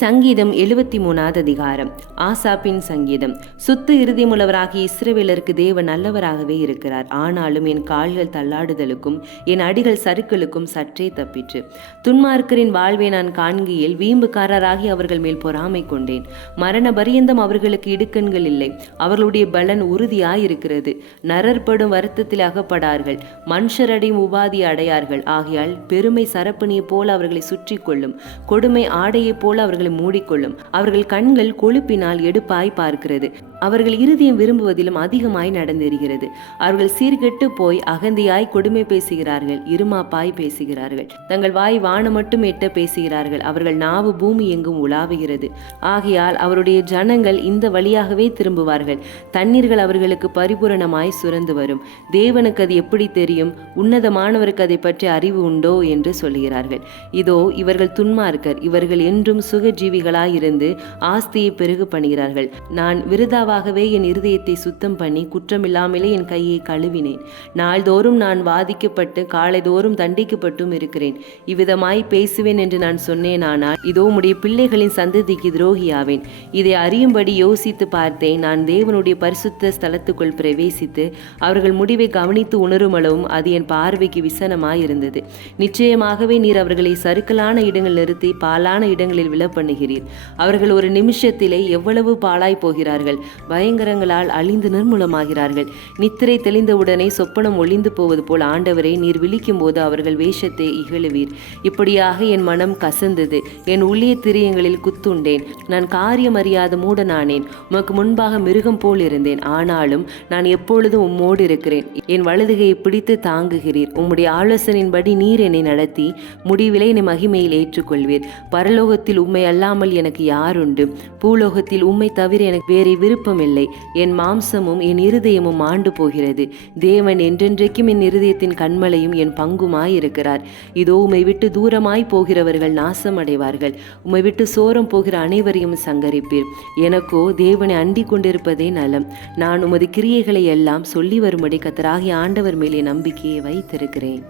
சங்கீதம் 73 அதிகாரம். ஆசாப்பின் சங்கீதம். சுத்த இருதயமுள்ளவராகிய இஸ்ரவேலருக்கு தேவன் நல்லவராகவே இருக்கிறார். ஆனாலும் என் கால்கள் தள்ளாடுதலுக்கும் என் அடிகள் சறுக்களுக்கும் சற்றே தப்பிற்று. துன்மார்க்கரின் வாழ்வை நான் காண்கையில் வீம்புக்காரராகி அவர்கள் மேல் பொறாமை கொண்டேன். மரண பரியந்தம் அவர்களுக்கு இடுக்கண்கள் இல்லை. அவர்களுடைய பலன் உறுதியாயிருக்கிறது. நரற்படும் வருத்தத்தில் அகப்படார்கள். மனுஷரடையும் உபாதி அடையார்கள். ஆகையால் பெருமை சரப்பணியைப் போல அவர்களை சுற்றி கொள்ளும். கொடுமை ஆடையைப் போல அவர்களை மூடிக்கொள்ளும். அவர்கள் கண்கள் கொழுப்பினால் எடுப்பாய் பார்க்கிறது. அவர்கள் இருதயம் விரும்புவதிலும் அதிகமாய் நடந்தேறுகிறது. அவர்கள் சீர்கெட்டு போய் அகந்தியாய் கொடுமை பேசுகிறார்கள், இருமாப்பாய் பேசுகிறார்கள். தங்கள் வாய் வானம் மட்டும் எட்ட பேசுகிறார்கள். அவர்கள் நாவு பூமி எங்கும் உலாவுகிறது. ஆகையால் அவருடைய ஜனங்கள் இந்த வழியாகவே திரும்புவார்கள். தண்ணீர்கள் அவர்களுக்கு பரிபூரணமாய் சுரந்து வரும். தேவனுக்கு அது எப்படி தெரியும்? உன்னதமானவருக்கு அதை பற்றி அறிவு உண்டோ என்று சொல்கிறார்கள். இதோ இவர்கள் துன்மார்க்கர். இவர்கள் என்றும் சுகஜீவிகளாயிருந்து ஆஸ்தியை பெருகு பண்ணுகிறார்கள். நான் விருதாவாகவே என் இருதயத்தை சுத்தம் பண்ணி குற்றமில்லாமலே என் கையை கழுவினேன். நாள்தோறும் நான் வாதிக்கப்பட்டு காலைதோறும் தண்டிக்கப்பட்டும் இருக்கிறேன். இவ்விதமாய் பேசுவேன் என்று நான் சொன்னேன். ஆனால் இதோ உம்முடைய பிள்ளைகளின் சந்ததிக்கு துரோகியாவேன். இதை அறியும்படி யோசித்து பார்த்தேன். நான் தேவனுடைய பரிசுத்த ஸ்தலத்துக்குள் பிரவேசித்து அவர்கள் முடிவை கவனித்து உணருமளவும் அது என் பார்வைக்கு விசனமாயிருந்தது. நிச்சயமாகவே நீர் அவர்களை சறுக்கலான இடங்கள் நிறுத்தி பாலான இடங்களில் விழ பண்ணுகிறீர். அவர்கள் ஒரு நிமிஷத்திலே எவ்வளவு பாழாய் போகிறார்கள். பயங்கரங்களால் அழிந்து நிர்மூலமாகிறார்கள். நித்திரை தெளிந்தவுடனே சொப்பனம் ஒளிந்து போவது போல் ஆண்டவரை நீர் விழிக்கும் போது அவர்கள் வேஷத்தை இகழுவீர். இப்படியாக என் மனம் கசந்தது. என் உள்ளே திரியங்களில் குத்துண்டேன். நான் காரியம் அறியாத மூடனானேன். உமக்கு முன்பாக மிருகம் போல் இருந்தேன். ஆனாலும் நான் எப்பொழுதும் உம்மோடு இருக்கிறேன். என் வலதுகையை பிடித்து தாங்குகிறீர். உம்முடைய ஆலோசனையின்படி நீர் என்னை நடத்தி முடிவிலே என்னை மகிமையில் ஏற்றுக்கொள்வீர். பரலோகத்தில் உம்மை அல்லாமல் எனக்கு யாருண்டு? பூலோகத்தில் உம்மை தவிர எனக்கு வேறே விருப்பமில்லை. என் மாம்சமும் என் இருதயமும் ஆண்டு போகிறது. தேவன் என்றென்றைக்கும் என் இருதயத்தின் கண்மலையும் என் பங்குமாயிருக்கிறார். இதோ உம்மை விட்டு தூரமாய் போகிறவர்கள் நாசமடைவார்கள். உம்மை விட்டு சோரம் போகிற அனைவரையும் சங்கரிப்பீர். எனக்கோ தேவனை அண்டிக் கொண்டிருப்பதே நலம். நான் உமது கிரியைகளை எல்லாம் சொல்லி வரும்படி கர்த்தராகிய ஆண்டவர் மேலே நம்பிக்கையை வைத்திருக்கிறேன்.